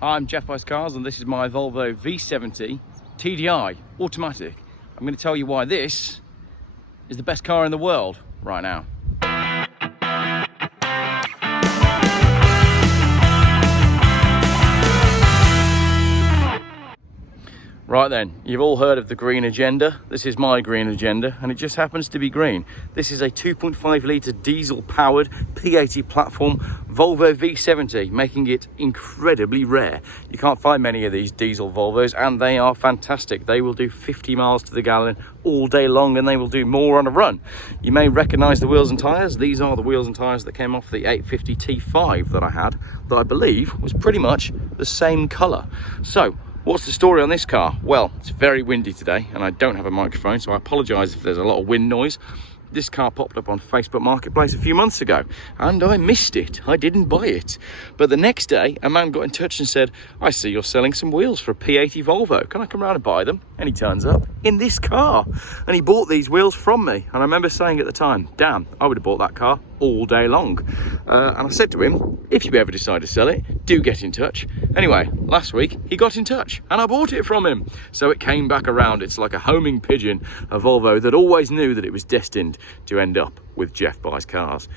Hi, I'm Jeff Buys Cars and this is my Volvo V70 TDi automatic. I'm going to tell you why this is the best car in the world right now. Right then, you've all heard of the green agenda. This is my green agenda and it just happens to be green. This is a 2.5 litre diesel powered P80 platform Volvo V70, making it incredibly rare. You can't find many of these diesel Volvos and they are fantastic. They will do 50 miles to the gallon all day long and they will do more on a run. You may recognise the wheels and tyres. These are the wheels and tyres that came off the 850 T5 that I had, that I believe was pretty much the same colour. So, what's the story on this car? Well, it's very windy today and I don't have a microphone, so I apologise if there's a lot of wind noise. This car popped up on Facebook Marketplace a few months ago and I missed it. I didn't buy it. But the next day, a man got in touch and said, I see you're selling some wheels for a P80 Volvo. Can I come round and buy them? And he turns up in this car. And he bought these wheels from me. And I remember saying at the time, damn, I would have bought that car all day long. And I said to him, if you ever decide to sell it, do get in touch. Anyway, last week he got in touch and I bought it from him. So it came back around. It's like a homing pigeon, a Volvo that always knew that it was destined to end up with Jeff Buys Cars.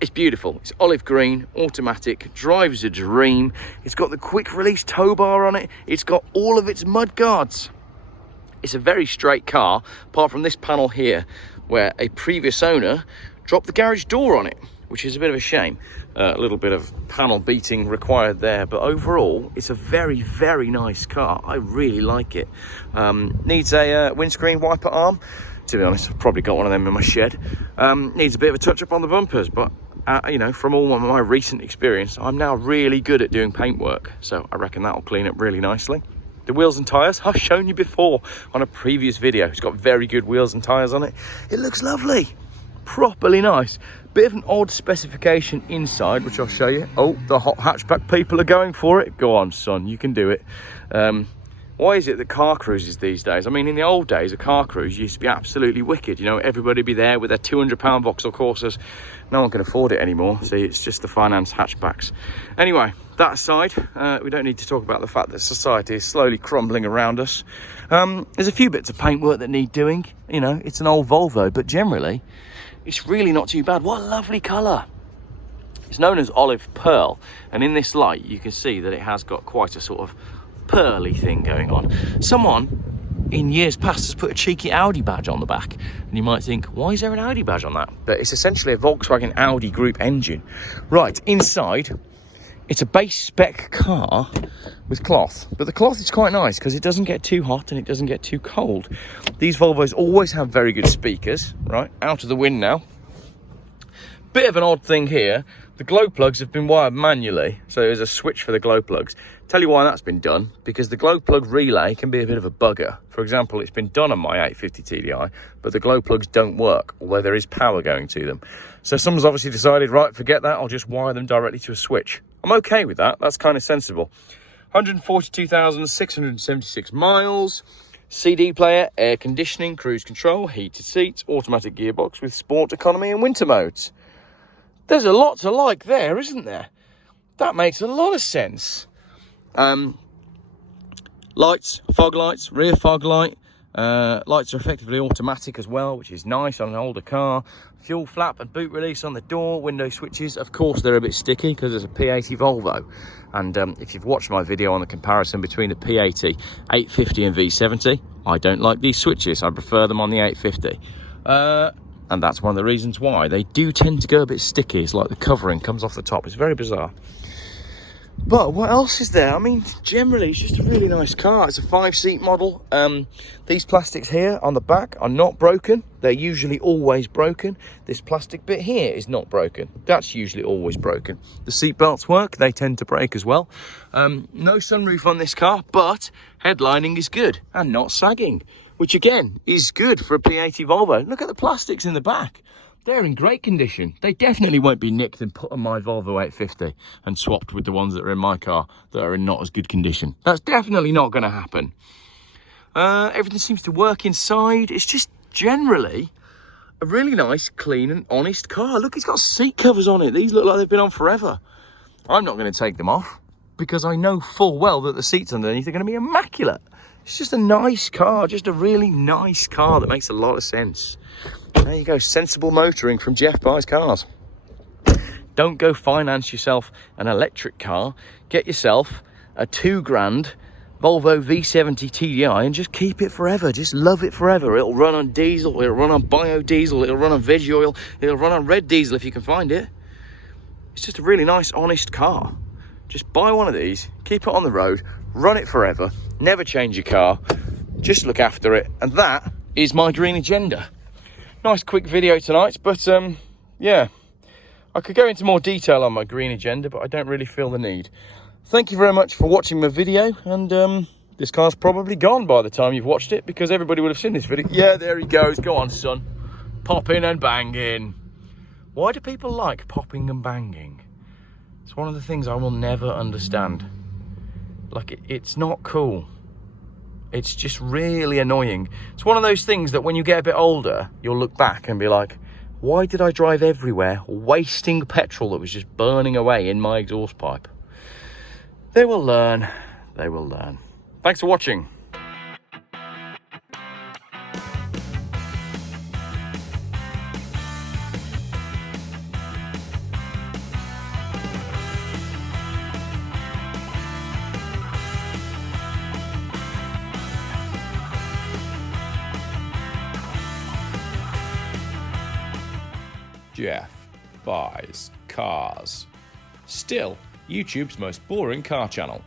It's beautiful. It's olive green, automatic, drives a dream. It's got the quick release tow bar on it. It's got all of its mud guards. It's a very straight car, apart from this panel here, where a previous owner dropped the garage door on it, which is a bit of a shame. A little bit of panel beating required there, but overall it's a very, very nice car. I really like it. Needs a windscreen wiper arm. To be honest, I've probably got one of them in my shed. Needs a bit of a touch up on the bumpers, but you know, from all of my recent experience, I'm now really good at doing paint work, so I reckon that'll clean up really nicely. The wheels and tyres, I've shown you before on a previous video. It's got very good wheels and tyres on it. It looks lovely, properly nice. Bit of an odd specification inside, which I'll show you. Oh, the hot hatchback people are going for it. Go on, son, you can do it. Why is it that car cruises these days? I mean, in the old days, a car cruise used to be absolutely wicked. You know, everybody be there with their £200 Vauxhall Corsas. No one can afford it anymore. See, it's just the finance hatchbacks. Anyway, that aside, we don't need to talk about the fact that society is slowly crumbling around us. There's a few bits of paintwork that need doing. You know, it's an old Volvo, but generally, it's really not too bad. What a lovely colour. It's known as olive pearl, and in this light, you can see that it has got quite a sort of pearly thing going on. Someone in years past has put a cheeky Audi badge on the back, and you might think, why is there an Audi badge on that? But it's essentially a Volkswagen Audi group engine. Right, inside, it's a base spec car with cloth, but the cloth is quite nice because it doesn't get too hot and it doesn't get too cold. These Volvos always have very good speakers. Right, out of the wind now. Bit of an odd thing here, the glow plugs have been wired manually, so there's a switch for the glow plugs. Tell you why that's been done, because the glow plug relay can be a bit of a bugger. For example, it's been done on my 850 TDi, but the glow plugs don't work, although there is power going to them. So someone's obviously decided, right, forget that, I'll just wire them directly to a switch. I'm okay with that, that's kind of sensible. 142,676 miles, CD player, air conditioning, cruise control, heated seats, automatic gearbox with sport economy and winter modes. There's a lot to like there, isn't there? That makes a lot of sense. Lights, fog lights, rear fog light. Lights are effectively automatic as well, which is nice on an older car. Fuel flap and boot release on the door. Window switches, of course, they're a bit sticky because it's a P80 Volvo. And if you've watched my video on the comparison between the P80, 850 and V70, I don't like these switches. I prefer them on the 850. And that's one of the reasons why. They do tend to go a bit sticky. It's like the covering comes off the top. It's very bizarre. But what else is there? I mean, generally, it's just a really nice car. It's a 5-seat model. These plastics here on the back are not broken. They're usually always broken. This plastic bit here is not broken. That's usually always broken. The seat belts work. They tend to break as well. No sunroof on this car, but headlining is good and not sagging, which again is good for a P80 Volvo. Look at the plastics in the back. They're in great condition. They definitely won't be nicked and put on my Volvo 850 and swapped with the ones that are in my car that are in not as good condition. That's definitely not going to happen. Everything seems to work inside. It's just generally a really nice, clean and honest car. Look, it's got seat covers on it. These look like they've been on forever. I'm not going to take them off. because I know full well that the seats underneath are going to be immaculate. It's just a nice car, just a really nice car that makes a lot of sense. There you go, sensible motoring from Jeff Buys Cars. Don't go finance yourself an electric car. Get yourself a £2,000 Volvo V70 TDi and just keep it forever. Just love it forever. It'll run on diesel, it'll run on biodiesel, it'll run on veg oil, it'll run on red diesel if you can find it. It's just a really nice, honest car. Just buy one of these, keep it on the road, run it forever, never change your car, just look after it. And that is my green agenda. Nice quick video tonight, but yeah, I could go into more detail on my green agenda, but I don't really feel the need. Thank you very much for watching my video, and this car's probably gone by the time you've watched it, because everybody would have seen this video. Yeah, there he goes. Go on, son. Popping and banging. Why do people like popping and banging? It's one of the things I will never understand. Like, it's not cool. It's just really annoying. It's one of those things that when you get a bit older, you'll look back and be like, why did I drive everywhere wasting petrol that was just burning away in my exhaust pipe? They will learn. They will learn. Thanks for watching. Jeff Buys Cars. Still YouTube's most boring car channel.